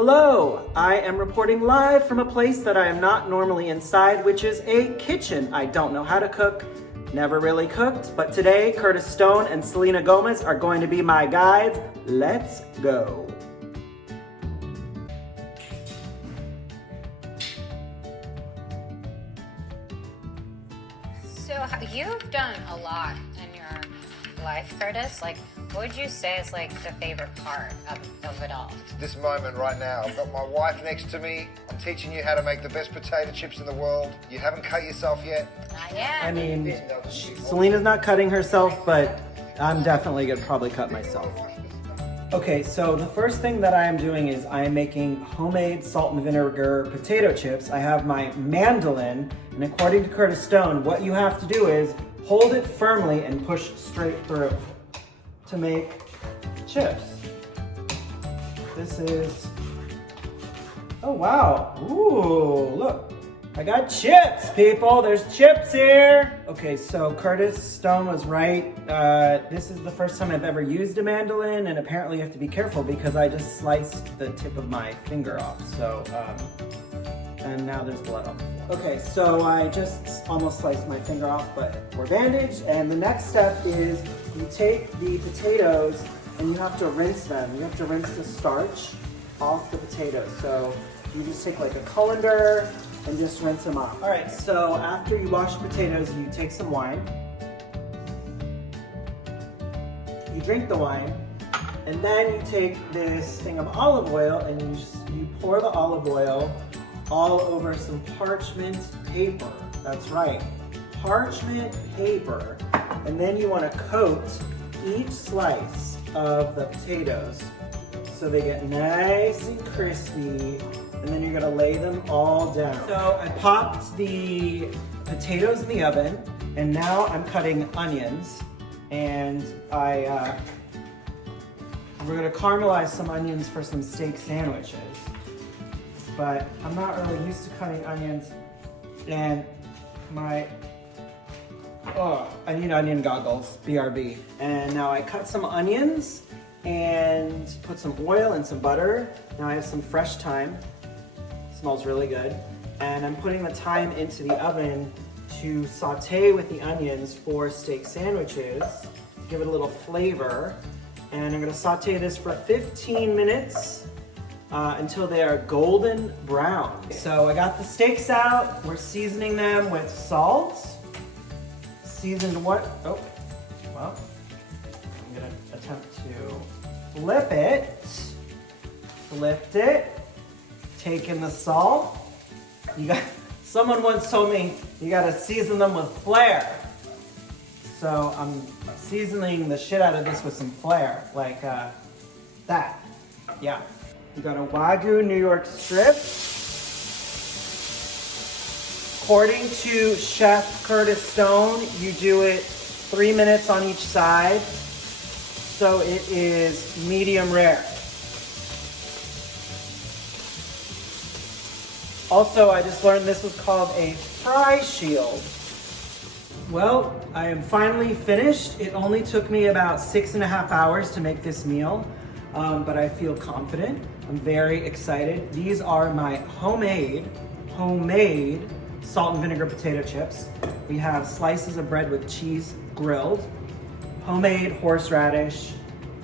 Hello, I am reporting live from a place that I am not normally inside, which is a kitchen. I don't know how to cook, never really cooked, but today Curtis Stone and Selena Gomez are going to be my guides. Let's go. So you've done a lot in your life, Curtis. Like, what would you say is like the favorite part of it all? This moment right now, I've got my wife next to me. I'm teaching you how to make the best potato chips in the world. You haven't cut yourself yet? Not yet. I mean, Selena's not cutting herself, but I'm definitely gonna probably cut myself. Okay, so the first thing that I am doing is I am making homemade salt and vinegar potato chips. I have my mandolin, and according to Curtis Stone, what you have to do is hold it firmly and push straight through to make chips. This is, oh wow, ooh, look. I got chips, people. There's chips here. Okay, so Curtis Stone was right. This is the first time I've ever used a mandolin, and apparently you have to be careful because I just sliced the tip of my finger off. So, and now there's blood on the floor. Okay, so I just almost sliced my finger off, but we're bandaged. And the next step is you take the potatoes and you have to rinse them. You have to rinse the starch off the potatoes. So you just take like a colander and just rinse them off. All right, so after you wash potatoes, you take some wine. You drink the wine, and then you take this thing of olive oil and you pour the olive oil all over some parchment paper. That's right, parchment paper. And then you want to coat each slice of the potatoes so they get nice and crispy. And then you're gonna lay them all down. So I popped the potatoes in the oven, and now I'm cutting onions. And we're gonna caramelize some onions for some steak sandwiches. But I'm not really used to cutting onions, and I need onion goggles, BRB. And now I cut some onions and put some oil and some butter. Now I have some fresh thyme. Smells really good. And I'm putting the thyme into the oven to saute with the onions for steak sandwiches, give it a little flavor. And I'm gonna saute this for 15 minutes until they are golden brown. So I got the steaks out. We're seasoning them with salt. Seasoned what? Oh, well, I'm gonna attempt to flip it. Flipped it. Taking the salt. Someone once told me you gotta season them with flair. So I'm seasoning the shit out of this with some flair, like that. Yeah. We got a Wagyu New York strip. According to Chef Curtis Stone, you do it 3 minutes on each side. So it is medium rare. Also, I just learned this was called a fry shield. Well, I am finally finished. It only took me about 6.5 hours to make this meal, but I feel confident. I'm very excited. These are my homemade salt and vinegar potato chips. We have slices of bread with cheese grilled, homemade horseradish,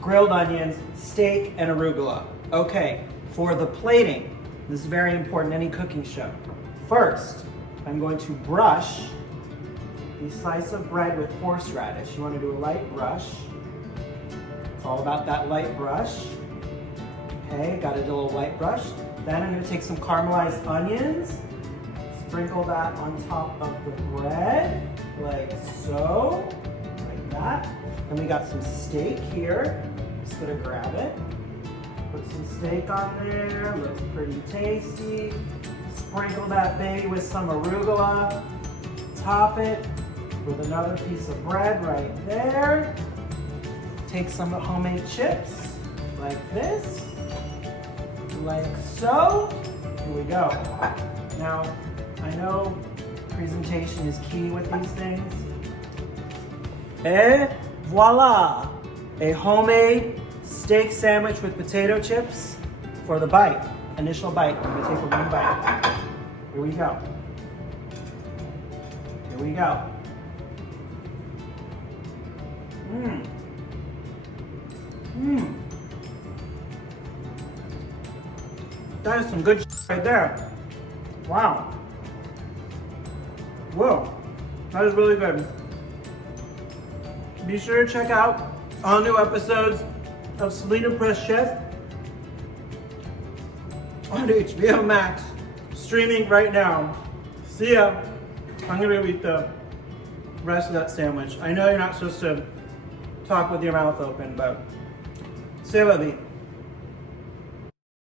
grilled onions, steak, and arugula. Okay, for the plating, this is very important in any cooking show. First, I'm going to brush the slice of bread with horseradish. You want to do a light brush. It's all about that light brush. Okay, got a little light brush. Then I'm going to take some caramelized onions, sprinkle that on top of the bread, like so, like that. Then we got some steak here. Just going to grab it. Put some steak on there, looks pretty tasty. Sprinkle that baby with some arugula. Top it with another piece of bread right there. Take some homemade chips, like this, like so. Here we go. Now, I know presentation is key with these things. Et voila, a homemade steak sandwich with potato chips for the bite. initial bite. I'm gonna take a one bite. Here we go. Here we go. Mmm. Mmm. That is some good right there. Wow. Whoa. That is really good. Be sure to check out all new episodes of Selena Press Chef on HBO Max, streaming right now. See ya. I'm gonna go eat the rest of that sandwich. I know you're not supposed to talk with your mouth open, but c'est la vie.